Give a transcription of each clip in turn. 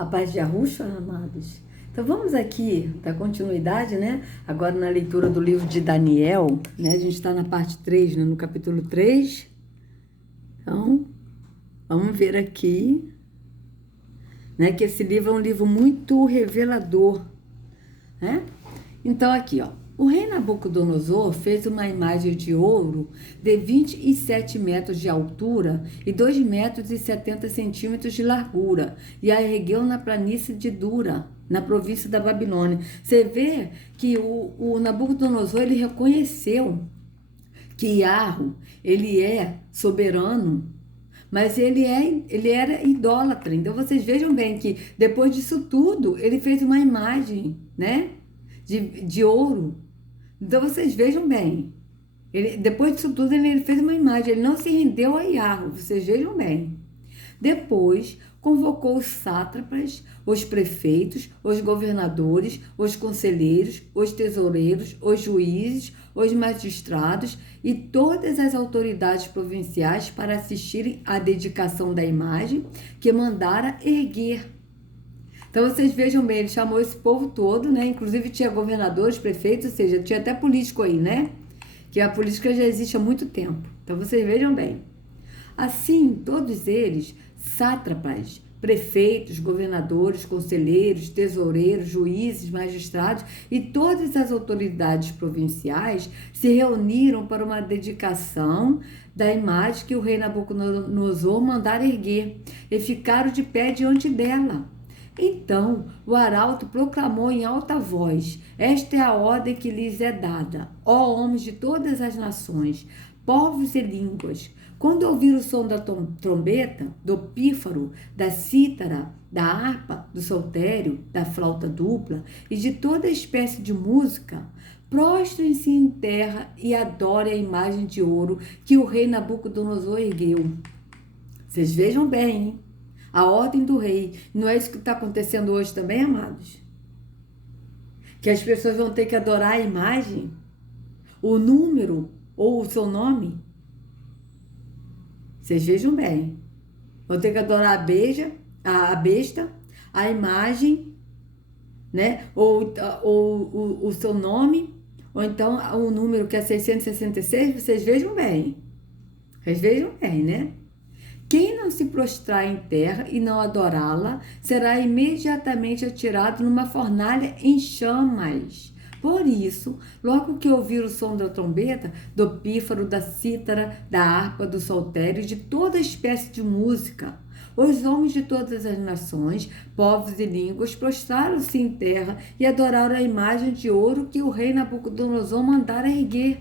A paz de Yahushua, amados. Então vamos aqui dar continuidade, né? Agora na leitura do livro de Daniel, né? A gente está na parte 3, né? No capítulo 3. Então, vamos ver aqui, né? Que esse livro é um livro muito revelador, né? Então aqui, ó. O rei Nabucodonosor fez uma imagem de ouro de 27 metros de altura e 2 metros e 70 centímetros de largura e a ergueu na planície de Dura, na província da Babilônia. Você vê que o Nabucodonosor, ele reconheceu que Yahweh, ele é soberano, mas ele era idólatra. Então vocês vejam bem que depois disso tudo, ele fez uma imagem, né? De ouro. Então vocês vejam bem, depois disso tudo ele fez uma imagem, ele não se rendeu a Yahweh, vocês vejam bem. Depois convocou os sátrapas, os prefeitos, os governadores, os conselheiros, os tesoureiros, os juízes, os magistrados e todas as autoridades provinciais para assistirem à dedicação da imagem que mandara erguer. Então vocês vejam bem, ele chamou esse povo todo, né? Inclusive tinha governadores, prefeitos, ou seja, tinha até político aí, né? Que a política já existe há muito tempo. Então vocês vejam bem. Assim, todos eles, sátrapas, prefeitos, governadores, conselheiros, tesoureiros, juízes, magistrados e todas as autoridades provinciais se reuniram para uma dedicação da imagem que o rei Nabucodonosor mandara erguer e ficaram de pé diante dela. Então o arauto proclamou em alta voz: esta é a ordem que lhes é dada, ó homens de todas as nações, povos e línguas. Quando ouvir o som da trombeta, do pífaro, da cítara, da harpa, do saltério, da flauta dupla e de toda espécie de música, prostrem-se em terra e adorem a imagem de ouro que o rei Nabucodonosor ergueu. Vocês vejam bem, hein? A ordem do rei. Não é isso que está acontecendo hoje também, amados? Que as pessoas vão ter que adorar a imagem, o número ou o seu nome. Vocês vejam bem. Vão ter que adorar a besta, a imagem, né? Ou o seu nome, ou então o número que é 666. Vocês vejam bem. Vocês vejam bem, né? Quem não se prostrar em terra e não adorá-la, será imediatamente atirado numa fornalha em chamas. Por isso, logo que ouvir o som da trombeta, do pífaro, da cítara, da harpa, do saltério e de toda espécie de música, os homens de todas as nações, povos e línguas prostraram-se em terra e adoraram a imagem de ouro que o rei Nabucodonosor mandara erguer.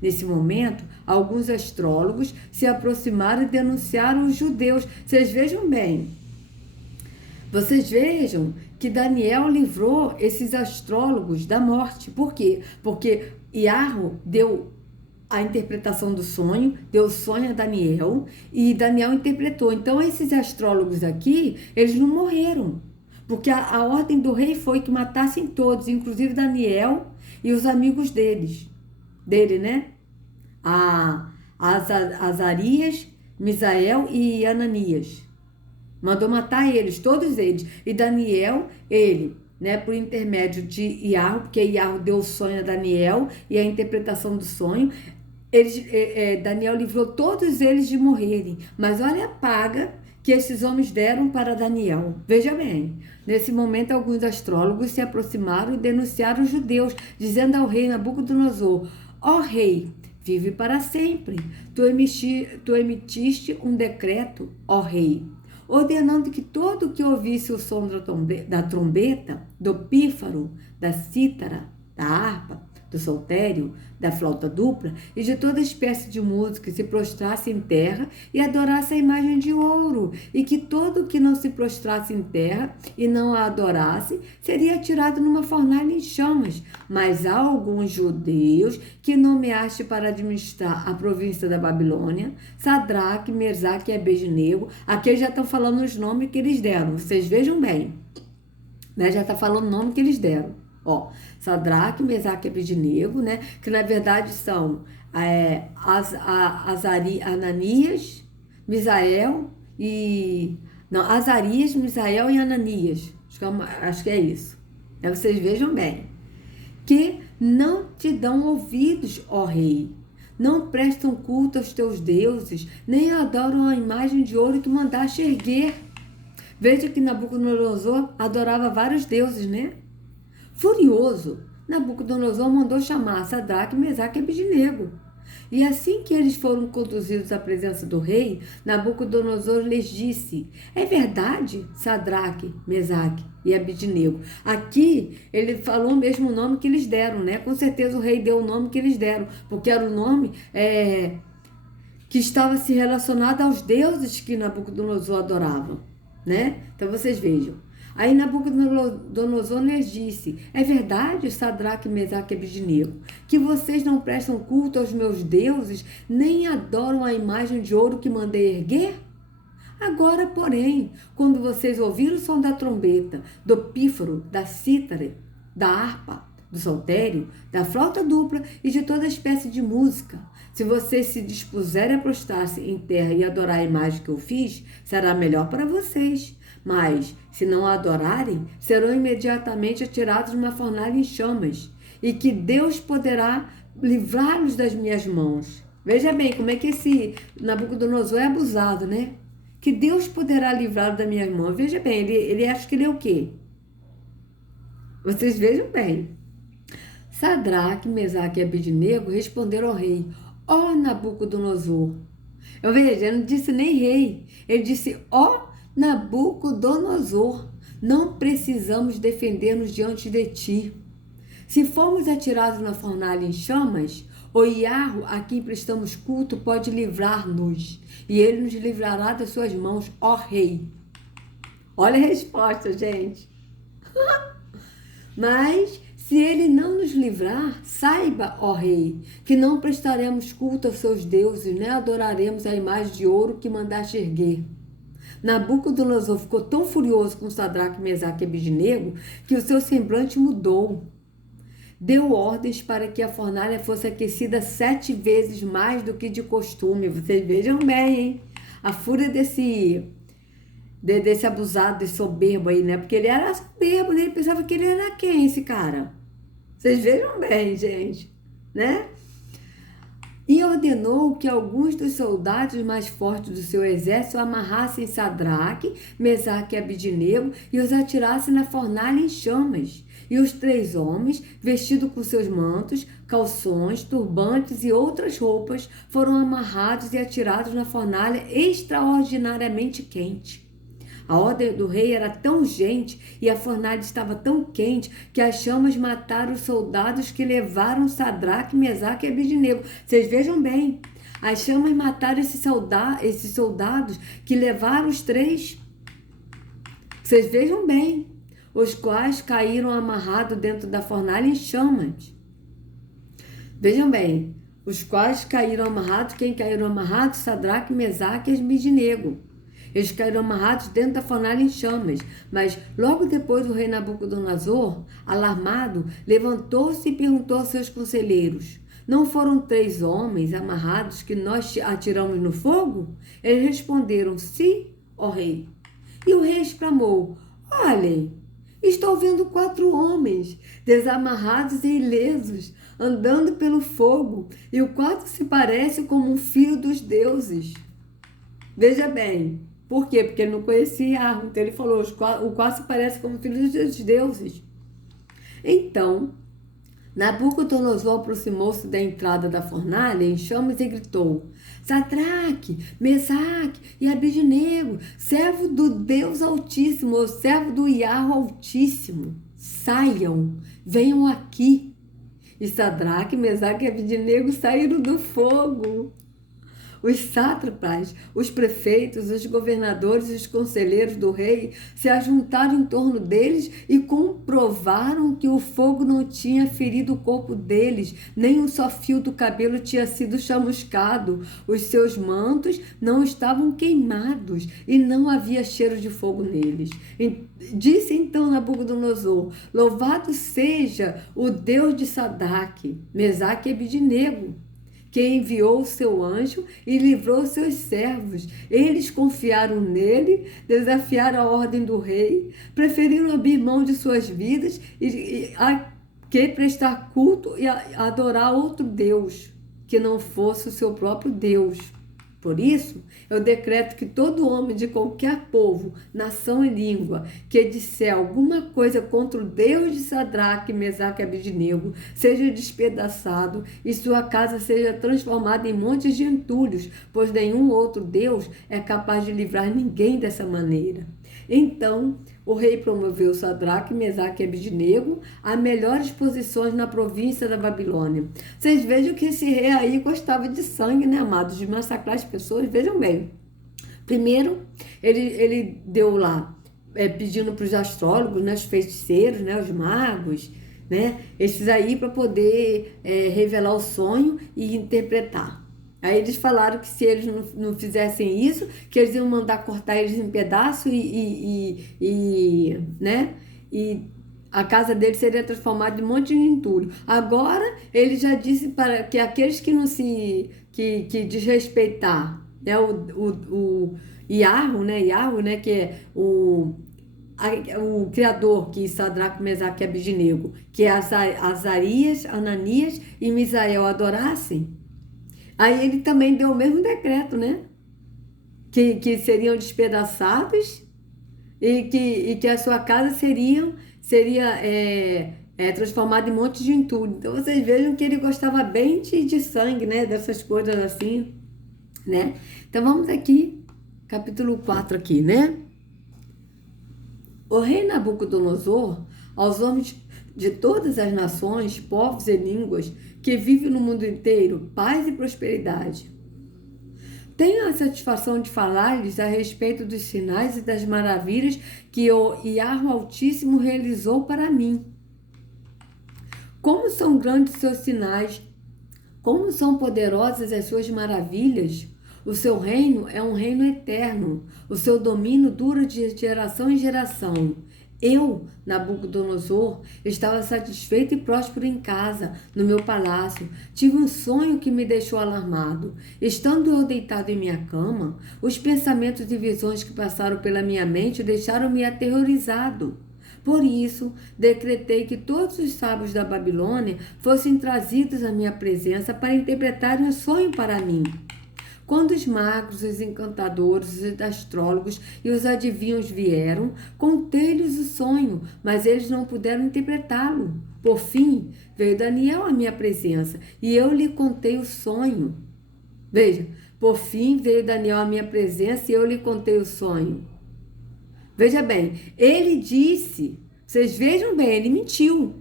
Nesse momento, alguns astrólogos se aproximaram e denunciaram os judeus. Vocês vejam bem. Vocês vejam que Daniel livrou esses astrólogos da morte. Por quê? Porque Yahweh deu a interpretação do sonho, deu o sonho a Daniel e Daniel interpretou. Então, esses astrólogos aqui, eles não morreram. Porque a ordem do rei foi que matassem todos, inclusive Daniel e os amigos dele, né? Azarias, Misael e Ananias. Mandou matar eles, todos eles. E Daniel, ele, né, por intermédio de Yahweh, porque Yahweh deu o sonho a Daniel e a interpretação do sonho, Daniel livrou todos eles de morrerem. Mas olha a paga que esses homens deram para Daniel. Veja bem, nesse momento alguns astrólogos se aproximaram e denunciaram os judeus, dizendo ao rei Nabucodonosor: ó rei, vive para sempre. Tu emitiste um decreto, ó rei, ordenando que todo que ouvisse o som da trombeta, do pífaro, da cítara, da harpa, do saltério, da flauta dupla e de toda espécie de música se prostrasse em terra e adorasse a imagem de ouro, e que todo que não se prostrasse em terra e não a adorasse seria atirado numa fornalha em chamas. Mas há alguns judeus que nomeaste para administrar a província da Babilônia, Sadraque, Mesaque e Abednego. Aqui já estão falando os nomes que eles deram, vocês vejam bem, né? Já está falando o nome que eles deram. Ó, Sadraque, Mesaque e Abednego, né? Que na verdade são Ananias, Misael e Não, Azarias, Misael e Ananias. Acho que é isso. Vocês vejam bem. Que não te dão ouvidos, ó rei. Não prestam culto aos teus deuses, nem adoram a imagem de ouro que mandaste erguer. Veja que Nabucodonosor adorava vários deuses, né? Furioso, Nabucodonosor mandou chamar Sadraque, Mesaque e Abednego. E assim que eles foram conduzidos à presença do rei, Nabucodonosor lhes disse: é verdade, Sadraque, Mesaque e Abednego. Aqui ele falou o mesmo nome que eles deram, né? Com certeza o rei deu o nome que eles deram, porque era o nome que estava se relacionado aos deuses que Nabucodonosor adorava, né? Então vocês vejam. Aí Nabucodonosor lhes disse: é verdade, Sadraque, Mesaque e Abednego, que vocês não prestam culto aos meus deuses, nem adoram a imagem de ouro que mandei erguer? Agora, porém, quando vocês ouviram o som da trombeta, do pífaro, da cítara, da harpa, do saltério, da flauta dupla e de toda espécie de música, se vocês se dispuserem a prostrar-se em terra e adorar a imagem que eu fiz, será melhor para vocês. Mas, se não a adorarem, serão imediatamente atirados numa fornalha em chamas, e que Deus poderá livrá-los das minhas mãos. Veja bem como é que esse Nabucodonosor é abusado, né? Que Deus poderá livrá-lo das minhas mãos. Veja bem, ele acha que ele é o quê? Vocês vejam bem. Sadraque, Mesaque e Abednego responderam ao rei: ó Nabucodonosor. Eu vejo, ele não disse nem rei, ele disse: ó Nabucodonosor, não precisamos defender-nos diante de ti. Se formos atirados na fornalha em chamas, o Iarro a quem prestamos culto pode livrar-nos, e ele nos livrará das suas mãos, ó rei. Olha a resposta, gente. Mas, se ele não nos livrar, saiba, ó rei, que não prestaremos culto aos seus deuses, nem adoraremos a imagem de ouro que mandaste erguer. Nabucodonosor ficou tão furioso com Sadraque, Mesaque e Abednego que o seu semblante mudou. Deu ordens para que a fornalha fosse aquecida 7 vezes mais do que de costume. Vocês vejam bem, hein? A fúria desse abusado, desse soberbo aí, né? Porque ele era soberbo, né? Ele pensava que ele era quem, esse cara? Vocês vejam bem, gente, né? E ordenou que alguns dos soldados mais fortes do seu exército amarrassem Sadraque, Mesaque e Abednego e os atirassem na fornalha em chamas. E os 3 homens, vestidos com seus mantos, calções, turbantes e outras roupas, foram amarrados e atirados na fornalha extraordinariamente quente. A ordem do rei era tão urgente e a fornalha estava tão quente que as chamas mataram os soldados que levaram Sadraque, Mesaque e Abednego. Vocês vejam bem, as chamas mataram esses soldados que levaram os 3. Vocês vejam bem, os quais caíram amarrados dentro da fornalha em chamas. Vejam bem, os quais caíram amarrados, quem caíram amarrados? Sadraque, Mesaque e Abednego. Eles caíram amarrados dentro da fornalha em chamas, mas logo depois o rei Nabucodonosor, alarmado, levantou-se e perguntou aos seus conselheiros: não foram 3 homens amarrados que nós atiramos no fogo? Eles responderam: sim, ó rei. E o rei exclamou: olhem, estou vendo 4 homens desamarrados e ilesos, andando pelo fogo, e o quarto se parece como um filho dos deuses. Veja bem. Por quê? Porque ele não conhecia Iarro. Então ele falou: o qual se parece como filho dos deuses. Então, Nabucodonosor aproximou-se da entrada da fornalha em chamas e gritou: Sadraque, Mesaque e Abednego, servo do Deus Altíssimo, ou servo do Iarro Altíssimo, saiam, venham aqui. E Sadraque, Mesaque e Abednego saíram do fogo. Os sátrapas, os prefeitos, os governadores e os conselheiros do rei se ajuntaram em torno deles e comprovaram que o fogo não tinha ferido o corpo deles, nem um só fio do cabelo tinha sido chamuscado. Os seus mantos não estavam queimados e não havia cheiro de fogo neles. Disse então Nabucodonosor: louvado seja o Deus de Sadraque, Mesaque e Abednego, que enviou o seu anjo e livrou seus servos. Eles confiaram nele, desafiaram a ordem do rei, preferiram abrir mão de suas vidas a que prestar culto e adorar outro Deus, que não fosse o seu próprio Deus. Por isso, eu decreto que todo homem de qualquer povo, nação e língua que disser alguma coisa contra o Deus de Sadraque, Mesaque e Abednego seja despedaçado e sua casa seja transformada em montes de entulhos, pois nenhum outro Deus é capaz de livrar ninguém dessa maneira. Então, o rei promoveu Sadraque, Mesaque e Abednego a melhores posições na província da Babilônia. Vocês vejam que esse rei aí gostava de sangue, né, amados? De massacrar as pessoas. Vejam bem. Primeiro, ele deu lá, pedindo para os astrólogos, né, os feiticeiros, né, os magos, né, esses aí para poder revelar o sonho e interpretar. Aí eles falaram que se eles não fizessem isso, que eles iam mandar cortar eles em pedaços né? E a casa deles seria transformada em um monte de entulho. Agora, ele já disse para que aqueles que não que desrespeitar, né? O Iarro, né? Que é o criador, que Sadraque, Mesaque e Abednego, que é Azarias, Ananias e Misael adorassem. Aí ele também deu o mesmo decreto, né? Que seriam despedaçados e que a sua casa seria transformada em monte de entulho. Então vocês vejam que ele gostava bem de sangue, né? Dessas coisas assim, né? Então vamos aqui, capítulo 4 aqui, né? O rei Nabucodonosor, aos homens de todas as nações, povos e línguas que vivem no mundo inteiro, paz e prosperidade. Tenho a satisfação de falar-lhes a respeito dos sinais e das maravilhas que o Iarro Altíssimo realizou para mim. Como são grandes os seus sinais, como são poderosas as suas maravilhas. O seu reino é um reino eterno, o seu domínio dura de geração em geração. Eu, Nabucodonosor, estava satisfeito e próspero em casa, no meu palácio. Tive um sonho que me deixou alarmado. Estando eu deitado em minha cama, os pensamentos e visões que passaram pela minha mente deixaram-me aterrorizado. Por isso, decretei que todos os sábios da Babilônia fossem trazidos à minha presença para interpretarem o sonho para mim. Quando os magos, os encantadores, os astrólogos e os adivinhos vieram, contei-lhes o sonho, mas eles não puderam interpretá-lo. Por fim, veio Daniel à minha presença e eu lhe contei o sonho. Veja, por fim veio Daniel à minha presença e eu lhe contei o sonho. Veja bem, ele disse, vocês vejam bem, ele mentiu.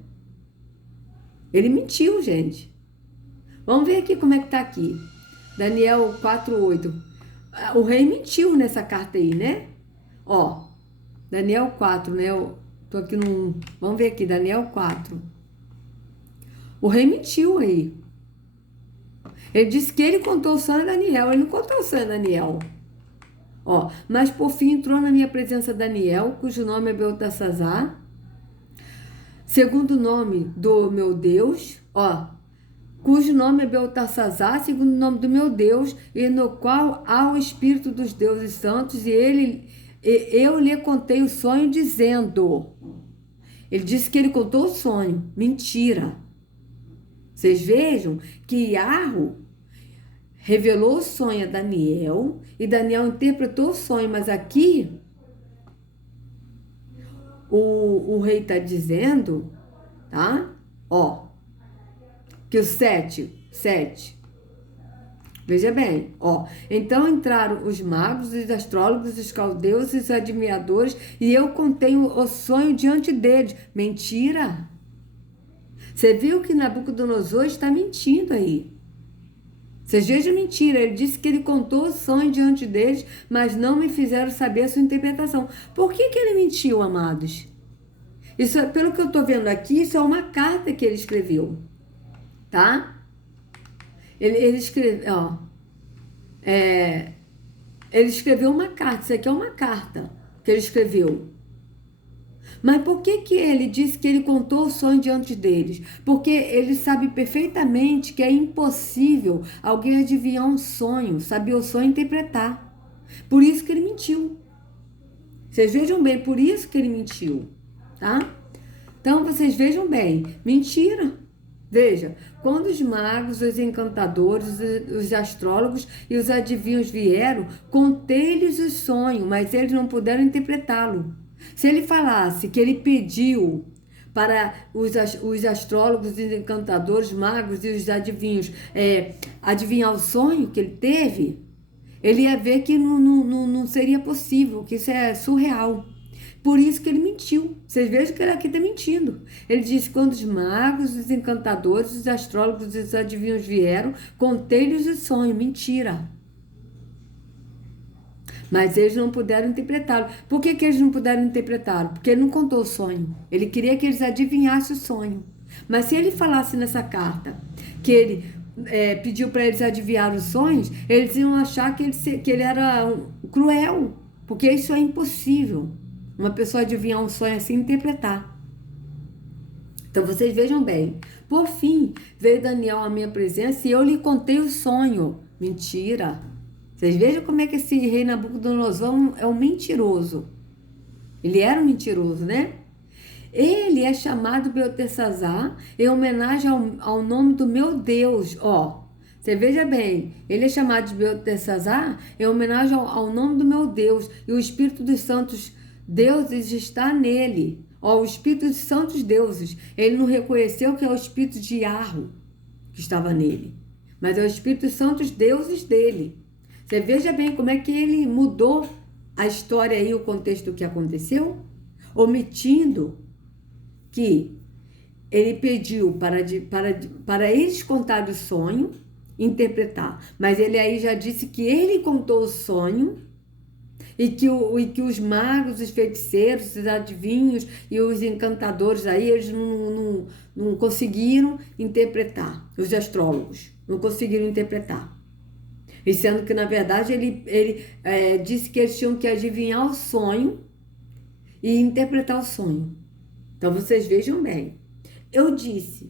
Ele mentiu, gente. Vamos ver aqui como é que está aqui. Daniel 4:8. O rei mentiu nessa carta aí, né? Ó, Daniel 4, né? Eu tô aqui no... Vamos ver aqui, Daniel 4. O rei mentiu aí. Ele disse que ele contou o sonho a Daniel. Ele não contou o sonho a Daniel. Ó, mas por fim entrou na minha presença Daniel, cujo nome é Beltesazar, segundo o nome do meu Deus, ó, cujo nome é Beltesazar, segundo o nome do meu Deus, e no qual há o Espírito dos deuses santos, e eu lhe contei o sonho dizendo. Ele disse que ele contou o sonho. Mentira. Vocês vejam que Iarro revelou o sonho a Daniel, e Daniel interpretou o sonho, mas aqui o rei está dizendo, tá? Ó, que o 7, veja bem, ó, então entraram os magos, os astrólogos, os caldeus e os adivinhadores, e eu contei o sonho diante deles. Mentira! Você viu que Nabucodonosor está mentindo aí. Vocês vejam mentira, ele disse que ele contou o sonho diante deles, mas não me fizeram saber a sua interpretação. Por que ele mentiu, amados? Isso, pelo que eu estou vendo aqui, isso é uma carta que ele escreveu, tá? Ele escreveu, ó, ele escreveu uma carta, isso aqui é uma carta que ele escreveu. Mas por que que ele disse que ele contou o sonho diante deles? Porque ele sabe perfeitamente que é impossível alguém adivinhar um sonho, saber o sonho e interpretar. Por isso que ele mentiu. Vocês vejam bem, por isso que ele mentiu, tá? Então, vocês vejam bem, mentira. Veja, quando os magos, os encantadores, os astrólogos e os adivinhos vieram, contei-lhes o sonho, mas eles não puderam interpretá-lo. Se ele falasse que ele pediu para os astrólogos, os encantadores, magos e os adivinhos adivinhar o sonho que ele teve, ele ia ver que não seria possível, que isso é surreal. Por isso que ele mentiu. Vocês vejam que ele aqui está mentindo. Ele disse: quando os magos, os encantadores, os astrólogos e os adivinhos vieram, contei-lhes o sonho. Mentira. Mas eles não puderam interpretá-lo. Por que eles não puderam interpretá-lo? Porque ele não contou o sonho. Ele queria que eles adivinhassem o sonho. Mas se ele falasse nessa carta que ele pediu para eles adivinhar os sonhos, eles iam achar que ele era cruel. Porque isso é impossível. Uma pessoa adivinhar um sonho assim e interpretar. Então vocês vejam bem. Por fim, veio Daniel à minha presença e eu lhe contei o sonho. Mentira. Vocês vejam como é que esse rei Nabucodonosor é um mentiroso. Ele era um mentiroso, né? Ele é chamado Beltesazar em homenagem ao nome do meu Deus. Ó, você veja bem, ele é chamado de Beltesazar em homenagem ao nome do meu Deus. E o Espírito dos Santos Deuses está nele. Ó, o Espírito dos Santos Deuses. Ele não reconheceu que é o Espírito de Yarro que estava nele. Mas é o Espírito dos Santos Deuses dele. Você veja bem como é que ele mudou a história aí, o contexto do que aconteceu, omitindo que ele pediu para eles contar o sonho, interpretar. Mas ele aí já disse que ele contou o sonho e que os magos, os feiticeiros, os adivinhos e os encantadores aí, eles não conseguiram interpretar. Os astrólogos não conseguiram interpretar. E sendo que, na verdade, ele disse que eles tinham que adivinhar o sonho e interpretar o sonho. Então, vocês vejam bem. Eu disse,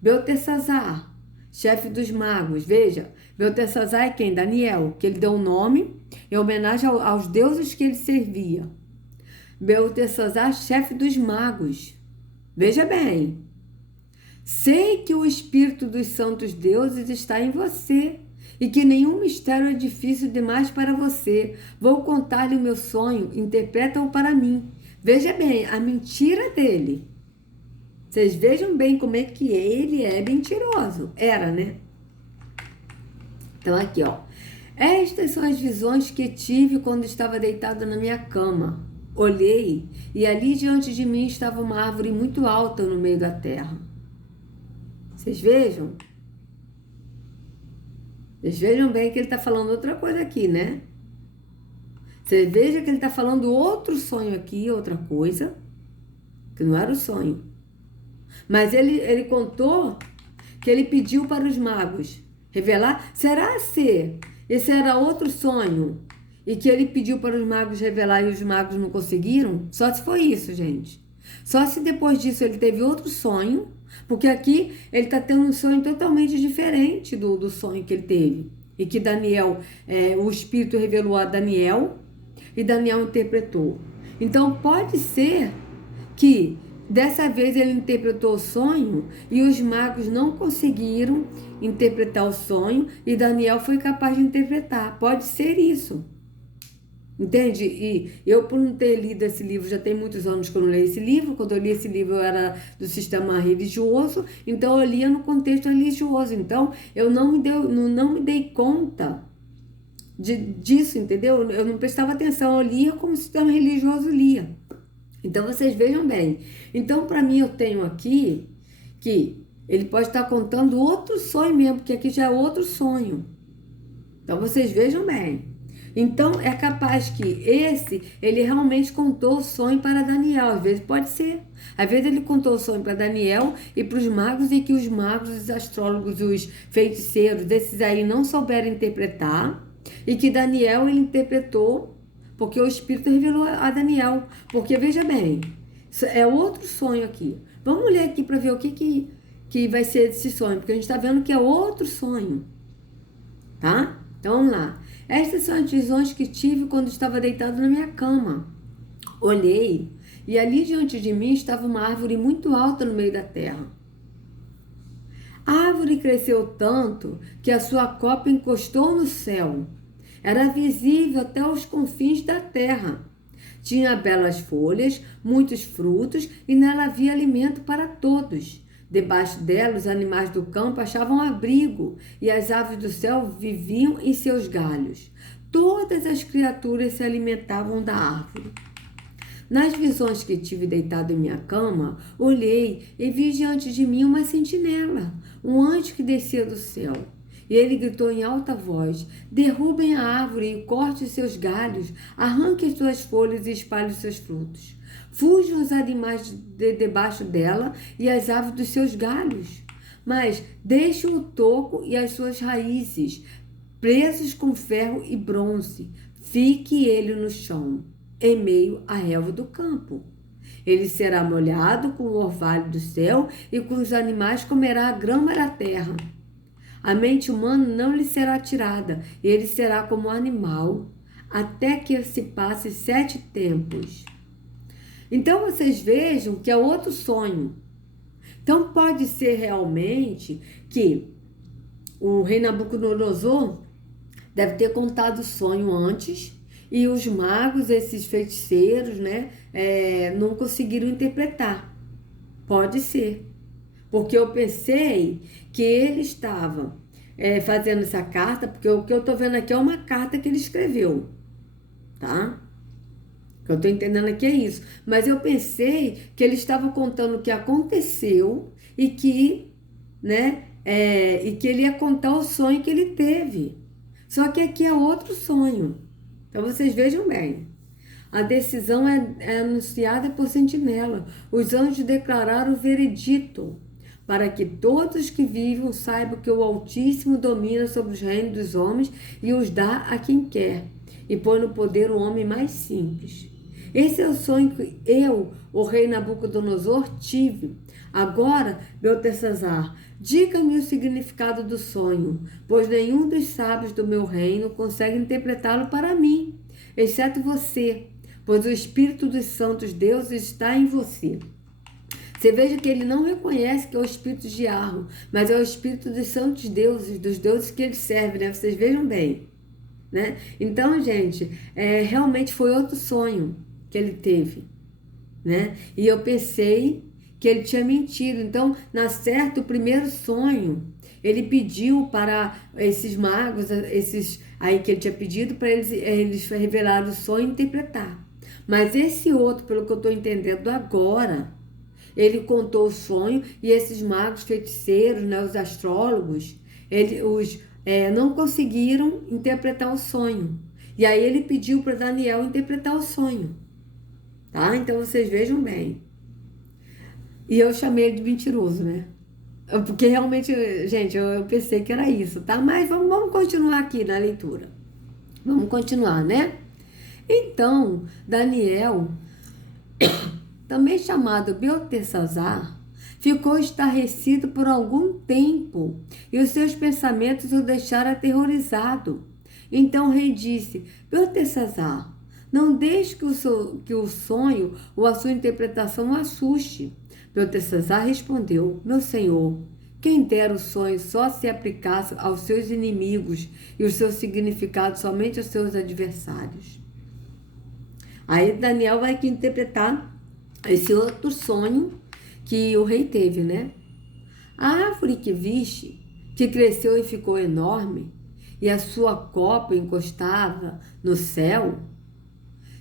Beltesazar, chefe dos magos. Veja, Beltesazar é quem? Daniel, que ele deu um nome em homenagem aos deuses que ele servia. Beltesazar, chefe dos magos. Veja bem. Sei que o Espírito dos Santos Deuses está em você e que nenhum mistério é difícil demais para você. Vou contar-lhe o meu sonho, interpreta-o para mim. Veja bem, a mentira dele. Vocês vejam bem como é que ele é mentiroso. Era, né? Então, aqui, ó. Estas são as visões que tive quando estava deitado na minha cama. Olhei e ali diante de mim estava uma árvore muito alta no meio da terra. Vocês vejam? Vocês vejam bem que ele está falando outra coisa aqui, né? Você veja que ele está falando outro sonho aqui, outra coisa, que não era o sonho. Mas ele contou que ele pediu para os magos revelar. Será se esse era outro sonho e que ele pediu para os magos revelar e os magos não conseguiram? Só se foi isso, gente. Só se depois disso ele teve outro sonho, porque aqui ele está tendo um sonho totalmente diferente do sonho que ele teve. E que Daniel, o Espírito revelou a Daniel e Daniel interpretou. Então pode ser que dessa vez ele interpretou o sonho e os magos não conseguiram interpretar o sonho e Daniel foi capaz de interpretar. Pode ser isso. Entende? E eu, por não ter lido esse livro, já tem muitos anos que eu não leio esse livro. Quando eu li esse livro, eu era do sistema religioso, então eu lia no contexto religioso. Então, eu não me dei conta disso, entendeu? Eu não prestava atenção, eu lia como o sistema religioso lia. Então, vocês vejam bem. Então, para mim, eu tenho aqui que ele pode estar contando outro sonho mesmo, porque aqui já é outro sonho. Então, vocês vejam bem. Então, é capaz que ele realmente contou o sonho para Daniel. Às vezes pode ser. Às vezes ele contou o sonho para Daniel e para os magos, e que os magos, os astrólogos, os feiticeiros, desses aí não souberam interpretar, e que Daniel ele interpretou porque o Espírito revelou a Daniel. Porque, veja bem, é outro sonho aqui. Vamos ler aqui para ver o que vai ser esse sonho, porque a gente está vendo que é outro sonho, tá? Então, vamos lá. Estas são as visões que tive quando estava deitado na minha cama. Olhei, e ali diante de mim estava uma árvore muito alta no meio da terra. A árvore cresceu tanto que a sua copa encostou no céu. Era visível até os confins da terra. Tinha belas folhas, muitos frutos e nela havia alimento para todos. Debaixo dela, os animais do campo achavam abrigo e as aves do céu viviam em seus galhos. Todas as criaturas se alimentavam da árvore. Nas visões que tive deitado em minha cama, olhei e vi diante de mim uma sentinela, um anjo que descia do céu. E ele gritou em alta voz: derrubem a árvore e corte os seus galhos, arranquem suas folhas e espalhem os seus frutos. Fujam os animais debaixo dela e as aves dos seus galhos. Mas deixem o toco e as suas raízes, presos com ferro e bronze. Fique ele no chão, em meio à relva do campo. Ele será molhado com o orvalho do céu e com os animais comerá a grama da terra. A mente humana não lhe será tirada, ele será como animal, até que se passe 7 tempos. Então vocês vejam que é outro sonho. Então pode ser realmente que o rei Nabucodonosor deve ter contado o sonho antes e os magos, esses feiticeiros, né, não conseguiram interpretar. Pode ser. Porque eu pensei que ele estava fazendo essa carta, porque o que eu estou vendo aqui é uma carta que ele escreveu, tá? O que eu estou entendendo aqui é isso. Mas eu pensei que ele estava contando o que aconteceu e que, né, e que ele ia contar o sonho que ele teve. Só que aqui é outro sonho. Então vocês vejam bem. A decisão é anunciada por sentinela. Os anjos declararam o veredito, para que todos que vivam saibam que o Altíssimo domina sobre os reinos dos homens e os dá a quem quer, e põe no poder o homem mais simples. Esse é o sonho que eu, o rei Nabucodonosor, tive. Agora, Beltesazar, diga-me o significado do sonho, pois nenhum dos sábios do meu reino consegue interpretá-lo para mim, exceto você, pois o Espírito dos santos deuses está em você. Você veja que ele não reconhece que é o espírito de Arro, mas é o espírito dos santos deuses, dos deuses que ele serve, né? Vocês vejam bem, né? Então, gente, realmente foi outro sonho que ele teve, né? E eu pensei que ele tinha mentido. Então, na certa, o primeiro sonho, ele pediu para esses magos, esses aí que ele tinha pedido, para eles revelar o sonho e interpretar. Mas esse outro, pelo que eu estou entendendo agora, ele contou o sonho e esses magos feiticeiros, né, os astrólogos, não conseguiram interpretar o sonho. E aí ele pediu para Daniel interpretar o sonho. Tá? Então vocês vejam bem. E eu chamei ele de mentiroso, né? Porque realmente, gente, eu pensei que era isso, tá? Mas vamos continuar aqui na leitura. Vamos continuar, né? Então, Daniel, também chamado Beltesazar, ficou estarrecido por algum tempo e os seus pensamentos o deixaram aterrorizado. Então o rei disse: Beltesazar, não deixe que o sonho ou a sua interpretação o assuste. Beltesazar respondeu: meu senhor, quem dera o sonho só se aplicasse aos seus inimigos e o seu significado somente aos seus adversários. Aí Daniel vai aqui interpretar esse outro sonho que o rei teve, né? A árvore que viste, que cresceu e ficou enorme, e a sua copa encostava no céu,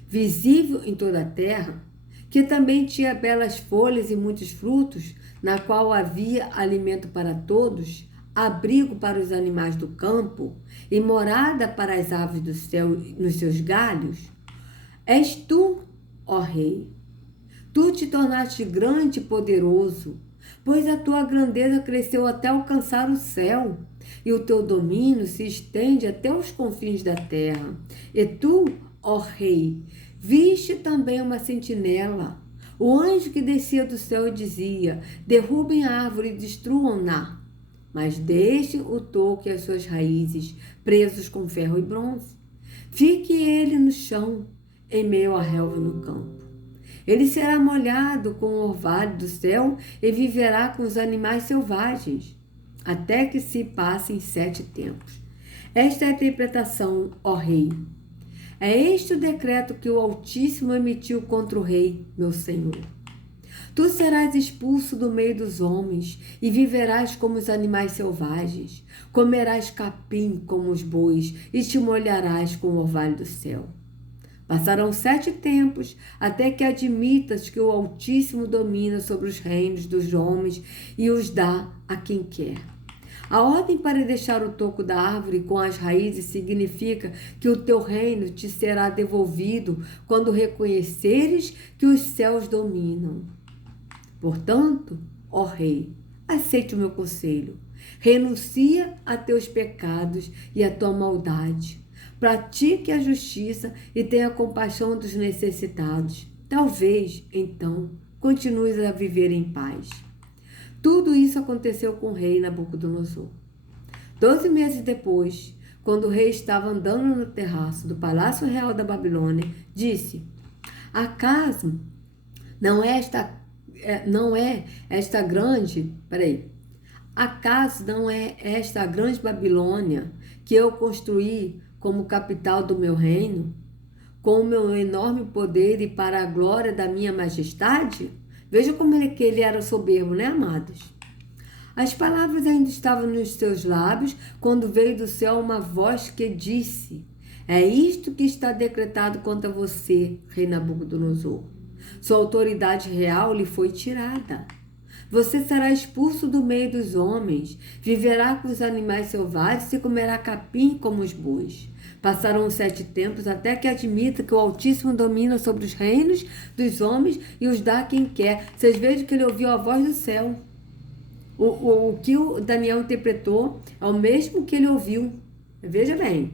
visível em toda a terra, que também tinha belas folhas e muitos frutos, na qual havia alimento para todos, abrigo para os animais do campo e morada para as aves do céu nos seus galhos, és tu, ó rei. Tu te tornaste grande e poderoso, pois a tua grandeza cresceu até alcançar o céu, e o teu domínio se estende até os confins da terra. E tu, ó rei, viste também uma sentinela, o anjo que descia do céu e dizia: derrubem a árvore e destruam-na, mas deixe o toco e as suas raízes presos com ferro e bronze. Fique ele no chão, em meio à relva no campo. Ele será molhado com o orvalho do céu e viverá com os animais selvagens, até que se passem 7 tempos. Esta é a interpretação, ó rei. É este o decreto que o Altíssimo emitiu contra o rei, meu senhor. Tu serás expulso do meio dos homens e viverás como os animais selvagens. Comerás capim como os bois e te molharás com o orvalho do céu. Passarão 7 tempos até que admitas que o Altíssimo domina sobre os reinos dos homens e os dá a quem quer. A ordem para deixar o toco da árvore com as raízes significa que o teu reino te será devolvido quando reconheceres que os céus dominam. Portanto, ó rei, aceite o meu conselho. Renuncia a teus pecados e a tua maldade. Pratique a justiça e tenha compaixão dos necessitados. Talvez, então, continues a viver em paz. Tudo isso aconteceu com o rei Nabucodonosor. 12 meses depois, quando o rei estava andando no terraço do Palácio Real da Babilônia, disse: acaso não é esta grande Babilônia que eu construí como capital do meu reino, com o meu enorme poder e para a glória da minha majestade? Veja como ele era soberbo, né, amados? As palavras ainda estavam nos seus lábios quando veio do céu uma voz que disse: é isto que está decretado contra você, rei Nabucodonosor. Sua autoridade real lhe foi tirada. Você será expulso do meio dos homens, viverá com os animais selvagens e comerá capim como os bois. Passarão 7 tempos até que admita que o Altíssimo domina sobre os reinos dos homens e os dá a quem quer. Vocês vejam que ele ouviu a voz do céu. O que o Daniel interpretou é o mesmo que ele ouviu. Veja bem.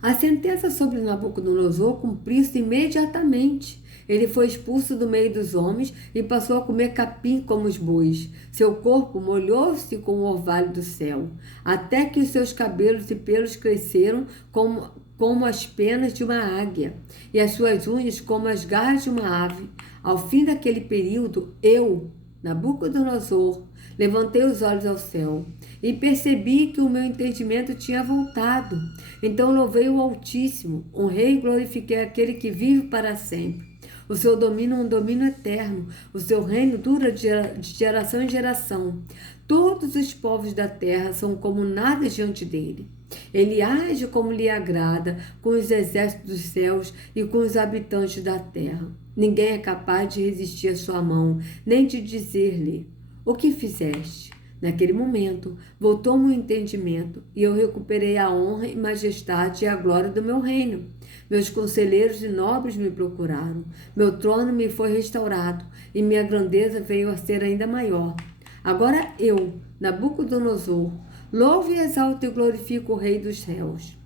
A sentença sobre Nabucodonosor cumpriu-se imediatamente. Ele foi expulso do meio dos homens e passou a comer capim como os bois. Seu corpo molhou-se com o orvalho do céu, até que os seus cabelos e pelos cresceram como as penas de uma águia, e as suas unhas como as garras de uma ave. Ao fim daquele período, eu, Nabucodonosor, levantei os olhos ao céu e percebi que o meu entendimento tinha voltado. Então louvei o Altíssimo, honrei e glorifiquei aquele que vive para sempre. O seu domínio é um domínio eterno. O seu reino dura de geração em geração. Todos os povos da terra são como nada diante dele. Ele age como lhe agrada com os exércitos dos céus e com os habitantes da terra. Ninguém é capaz de resistir à sua mão, nem de dizer-lhe: o que fizeste? Naquele momento, voltou-me o entendimento e eu recuperei a honra e majestade e a glória do meu reino. Meus conselheiros e nobres me procuraram. Meu trono me foi restaurado e minha grandeza veio a ser ainda maior. Agora eu, Nabucodonosor, louvo e exalto e glorifico o Rei dos céus,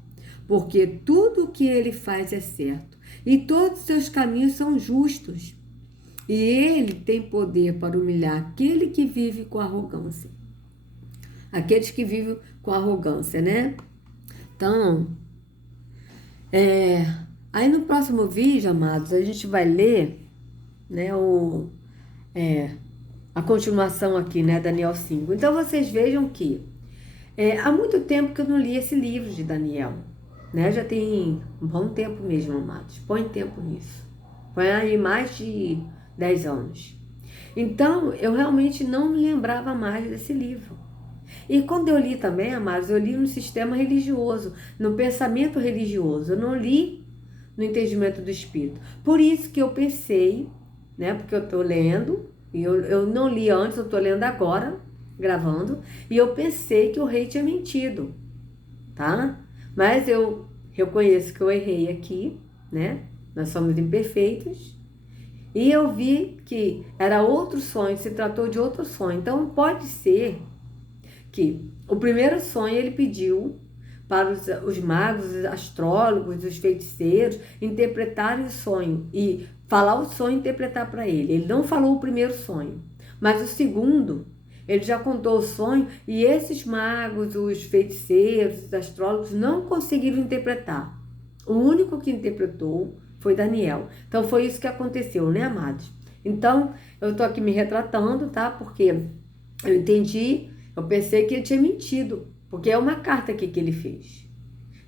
porque tudo o que ele faz é certo e todos os seus caminhos são justos. E ele tem poder para humilhar aquele que vive com arrogância. Aqueles que vivem com arrogância, né? Então, aí no próximo vídeo, amados, a gente vai ler, né, a continuação aqui, né, Daniel 5. Então, vocês vejam que há muito tempo que eu não li esse livro de Daniel, né? Já tem um bom tempo mesmo, amados. Põe tempo nisso. Põe aí mais de 10 anos. Então, eu realmente não me lembrava mais desse livro. E quando eu li também, amados, eu li no sistema religioso, no pensamento religioso. Eu não li no entendimento do Espírito. Por isso que eu pensei, né, porque eu estou lendo, e eu não li antes, eu estou lendo agora, gravando, e eu pensei que o rei tinha mentido, tá? Mas eu reconheço que eu errei aqui, né? Nós somos imperfeitos. E eu vi que era outro sonho, se tratou de outro sonho. Então, pode ser que o primeiro sonho ele pediu para os magos, os astrólogos, os feiticeiros interpretarem o sonho e falar o sonho e interpretar para ele. Ele não falou o primeiro sonho, mas o segundo, ele já contou o sonho e esses magos, os feiticeiros, os astrólogos não conseguiram interpretar. O único que interpretou foi Daniel. Então foi isso que aconteceu, né, amados? Então eu tô aqui me retratando, tá? Porque eu entendi, eu pensei que ele tinha mentido, porque é uma carta aqui que ele fez.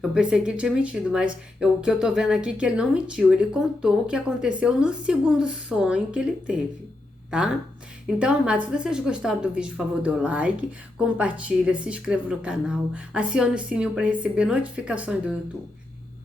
Eu pensei que ele tinha mentido, mas o que eu tô vendo aqui é que ele não mentiu. Ele contou o que aconteceu no segundo sonho que ele teve, tá? Então, amados, se vocês gostaram do vídeo, por favor, dê o like, compartilha, se inscreva no canal, acione o sininho para receber notificações do YouTube,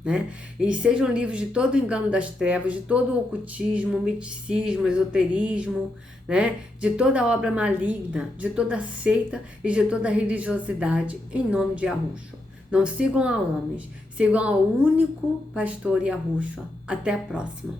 né? E sejam livres de todo o engano das trevas, de todo o ocultismo, miticismo, esoterismo, né? De toda obra maligna, de toda seita e de toda religiosidade, em nome de Yahushua. Não sigam a homens, sigam ao único pastor Yahushua. Até a próxima.